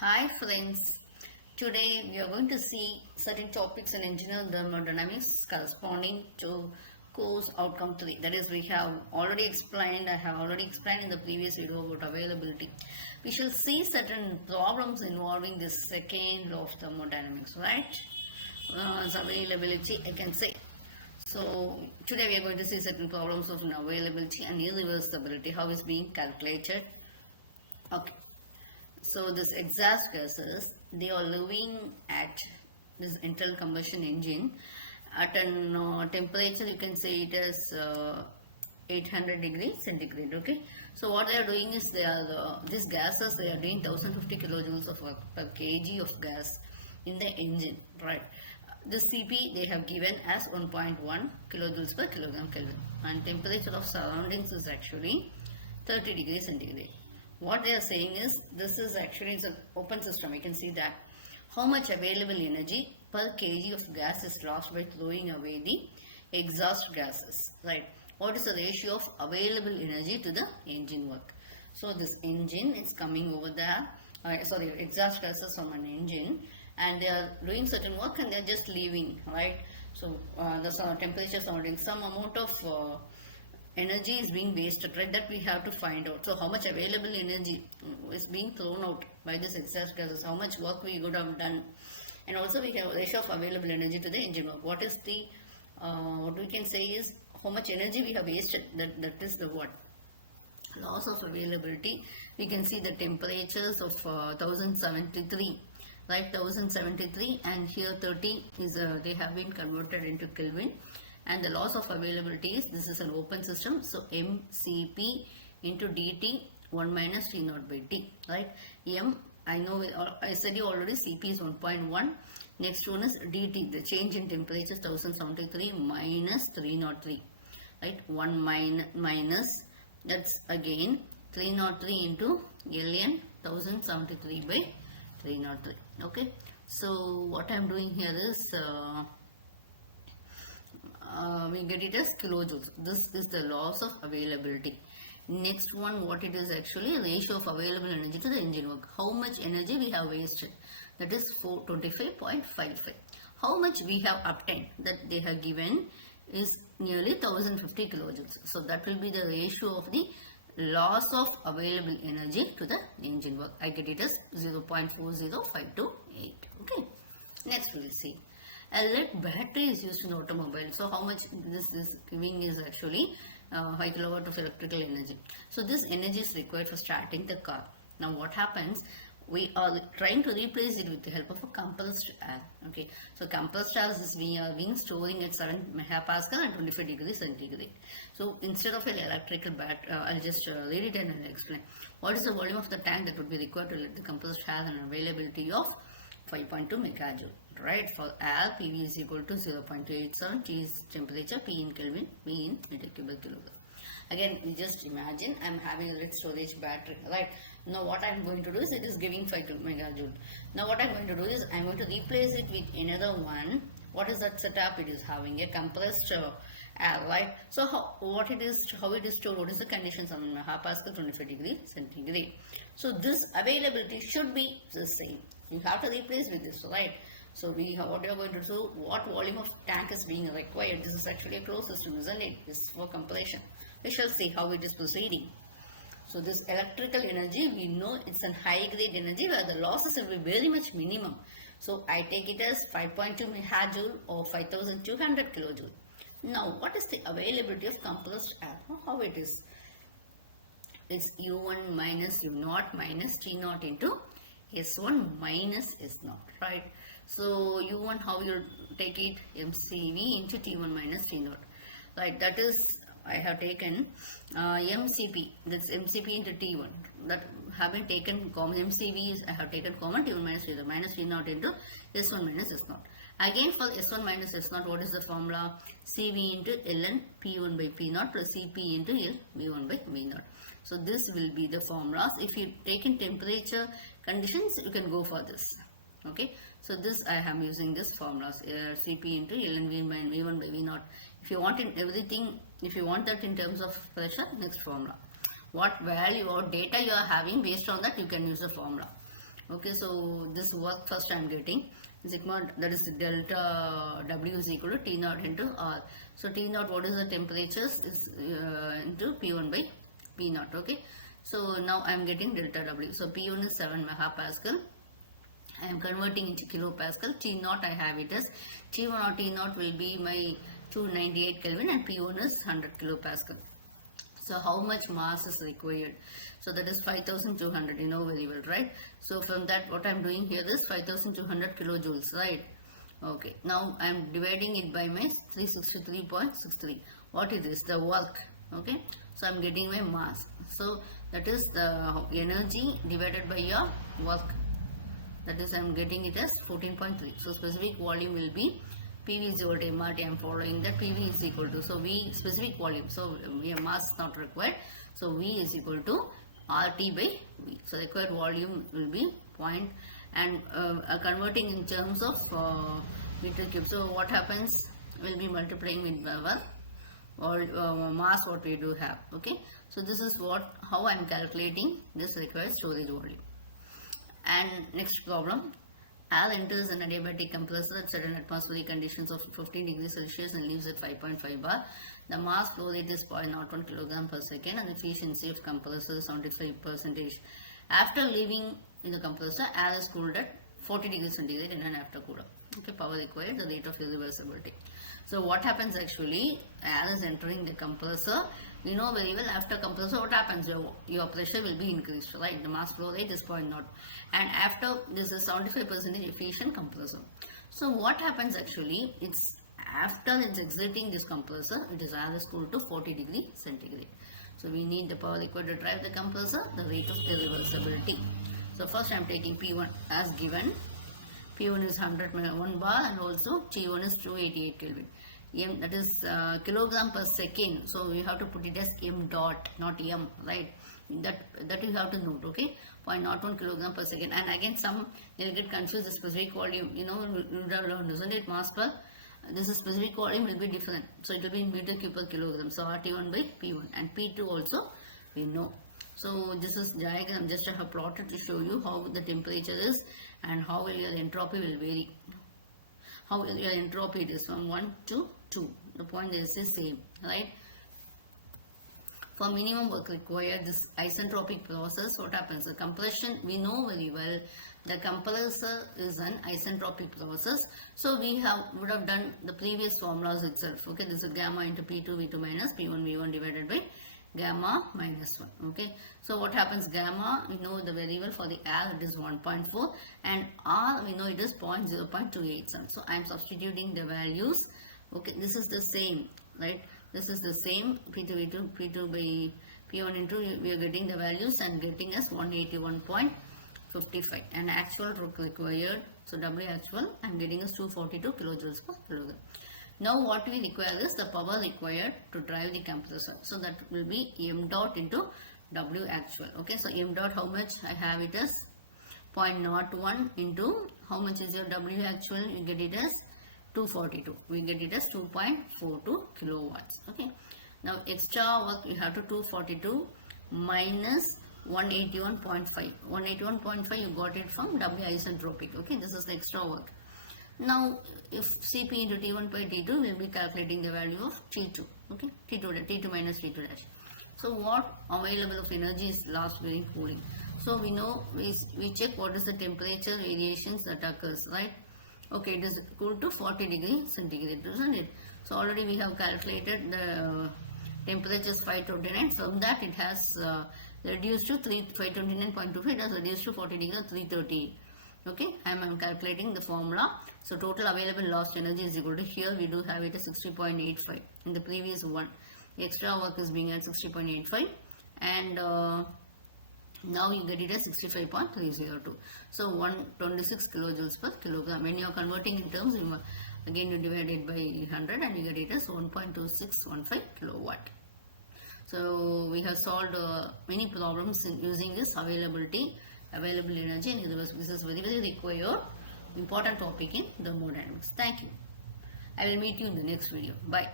Hi friends, today we are going to see certain topics in engineering thermodynamics corresponding to course outcome 3. That is, we have already explained, I have already explained in the previous video about availability. We shall see certain problems involving this second law of thermodynamics, right? Availability, I can say. So today we are going to see certain problems of availability and irreversibility, how it's being calculated. Okay. So this exhaust gases, they are living at this internal combustion engine at a temperature, you can say it is 800 degrees centigrade. Okay, so what they are doing is these gases, they are doing 1050 kilojoules of work per kg of gas in the engine, right? The CP they have given as 1.1 kilojoules per kilogram Kelvin, and temperature of surroundings is actually 30 degrees centigrade. What they are saying is, this is actually it's an open system. You can see that how much available energy per kg of gas is lost by throwing away the exhaust gases, right? What is the ratio of available energy to the engine work? So this engine is coming over there, exhaust gases from an engine, and they are doing certain work and they are just leaving, right? So the temperature surrounding some amount of energy is being wasted, right? That we have to find out. So how much available energy is being thrown out by this exhaust gases, how much work we could have done, and also we have ratio of available energy to the engine work. What is the what we can say is how much energy we have wasted. That is the what loss of availability. We can see the temperatures of 1073, right? 1073, and here 30 is they have been converted into Kelvin. And the loss of availability is, this is an open system, so mCp into dt 1 minus T naught by T, right? I know, I said you already, Cp is 1.1. Next one is dt, the change in temperature is 1073 minus 303, right? 1 minus, that's again 303 into ln 1073 by 303, okay? So what I am doing here is, we get it as kilojoules. This is the loss of availability. Next one, what it is actually, ratio of available energy to the engine work. How much energy we have wasted? That is 425.55. How much we have obtained? That they have given is nearly 1050 kilojoules. So that will be the ratio of the loss of available energy to the engine work. I get it as 0.40528. Okay. Next we will see. A lead battery is used in automobile. So how much this is giving is actually 5 kilowatt of electrical energy. So this energy is required for starting the car. Now what happens? We are trying to replace it with the help of a compressed air. Okay, so compressed air is being storing at 7 megapascal and 25 degrees centigrade. So instead of an electrical battery, I'll just read it and I'll explain. What is the volume of the tank that would be required to let the compressed air and availability of 5.2 megajoule, right? For air, PV is equal to 0.287, T is temperature, P in Kelvin, V in meter cube per kilogram. Again, you just imagine I'm having a lead storage battery, right? Now what I'm going to do is, it is giving 5 megajoule. Now what I'm going to do is, I'm going to replace it with another one. What is that setup? It is having a compressed air, right? So how it is stored, what is the conditions on Pascal 25 degrees centigrade. So this availability should be the same. You have to replace with this, right? So what we are going to do, what volume of tank is being required. This is actually a closed system, isn't it? This is for compression. We shall see how it is proceeding. So this electrical energy, we know it's a high grade energy where the losses will be very much minimum. So I take it as 5.2 megajoule or 5200 kilojoule. Now what is the availability of compressed air? How it is? It's U1 minus U0 minus T0 into S1 minus S0, right? So U1, how you take it? MCV into T1 minus T0, right? That is, I have taken MCP, that's MCP into T1, that have been taken common. MCV is, I have taken common, T1 minus T0 minus T0 into S1 minus S0. Again for S1 minus S0, what is the formula? CV into ln P1 by P0 plus CP into L V1 by V0. So this will be the formulas. If you take in temperature conditions, you can go for this. Okay, so this I am using this formulas, Cp into ln V1 by V0. If you want in everything, if you want that in terms of pressure, next formula. What value or data you are having, based on that you can use the formula. Okay, so this work first I am getting sigma, that is delta W is equal to T naught into R. So T naught, what is the temperatures, is into P1 by P naught. Okay, so now I am getting delta W. So P1 is 7 megapascal. I am converting into kilopascal. T naught I have it as T1 or T naught will be my 298 Kelvin and P1 is 100 kilopascal. So how much mass is required? So that is 5200, you know very well, right? So from that, what I am doing here is 5200 kilojoules, right? Okay, now I am dividing it by my 363.63. What is this? The work. Okay, so I am getting my mass. So that is the energy divided by your work. That is, I am getting it as 14.3. So specific volume will be PV is equal to MRT. I am following that. PV is equal to, so V specific volume. So mass is not required. So V is equal to RT by V. So required volume will be point, and converting in terms of meter cube. So what happens? We'll be multiplying with our mass what we do have. Okay. So this is how I am calculating this required storage volume. And next problem. Air enters an adiabatic compressor at certain atmospheric conditions of 15 degrees Celsius and leaves at 5.5 bar. The mass flow rate is 0.01 kilogram per second and the efficiency of compressor is 75%. After leaving in the compressor, air is cooled at 40 degrees centigrade in an aftercooler. Okay, power required, the rate of irreversibility. So what happens actually, air is entering the compressor. We know very well after compressor what happens, your pressure will be increased, right? The mass flow rate is 0.0, and after this is 75% efficient compressor. So what happens actually, it's after it's exiting this compressor, it is air is cooled to 40 degrees centigrade. So we need the power required to drive the compressor, the rate of irreversibility. So first I am taking P1 as given. P1 is 101 bar and also T1 is 288 Kelvin. M, that is kilogram per second. So we have to put it as M dot, not M, right? That you have to note, okay? 0.01 kilogram per second. And again, some they'll get confused the specific volume. You know, you would have learned, isn't it? Mass per. This is specific volume will be different. So it will be in meter cube per kilogram. So RT1 by P1 and P2 also we know. So this is diagram just I have plotted to show you how the temperature is and how your entropy will vary. How your entropy is from 1 to 2. The point is the same, right? For minimum work required, this isentropic process, what happens? The compression, we know very well, the compressor is an isentropic process. So we would have done the previous formulas itself. Okay, this is gamma into P2 V2 minus P1 V1 divided by gamma minus 1. Okay, so what happens? Gamma we know the very well, for the air it is 1.4 and R we know it is 0.287. So I am substituting the values. Okay, this is the same, right? This is the same P2 V2 P2 by P1 into we are getting the values and getting as 181.55 and actual work required. So W actual I am getting as 242 kilojoules per kilogram. Now what we require is the power required to drive the compressor. So that will be M dot into W actual. Okay, so M dot, how much I have it as 0.01 into how much is your W actual? You get it as 242. We get it as 2.42 kilowatts. Okay. Now extra work you have to 242 minus 181.5. 181.5 you got it from W isentropic. Okay, this is the extra work. Now, if Cp into T1 by T2, we will be calculating the value of T2. Okay, T2 minus T2 dash. So, what available of energy is lost during cooling? So, we know we check what is the temperature variations that occurs, right? Okay, it is equal to 40 degrees centigrade, isn't it? So, already we have calculated the temperature is 529. From that, it has reduced to 529.25. It has reduced to 40 degrees 330. Okay, I am calculating the formula. So total available lost energy is equal to, here we do have it as 60.85 in the previous one. The extra work is being at 60.85 and now you get it as 65.302. So 126 kilojoules per kilogram. When you are converting in terms, again you divide it by 100 and you get it as 1.2615 kilowatt. So we have solved many problems in using this available energy, and this is very, very required important topic in thermodynamics. Thank you. I will meet you in the next video. Bye.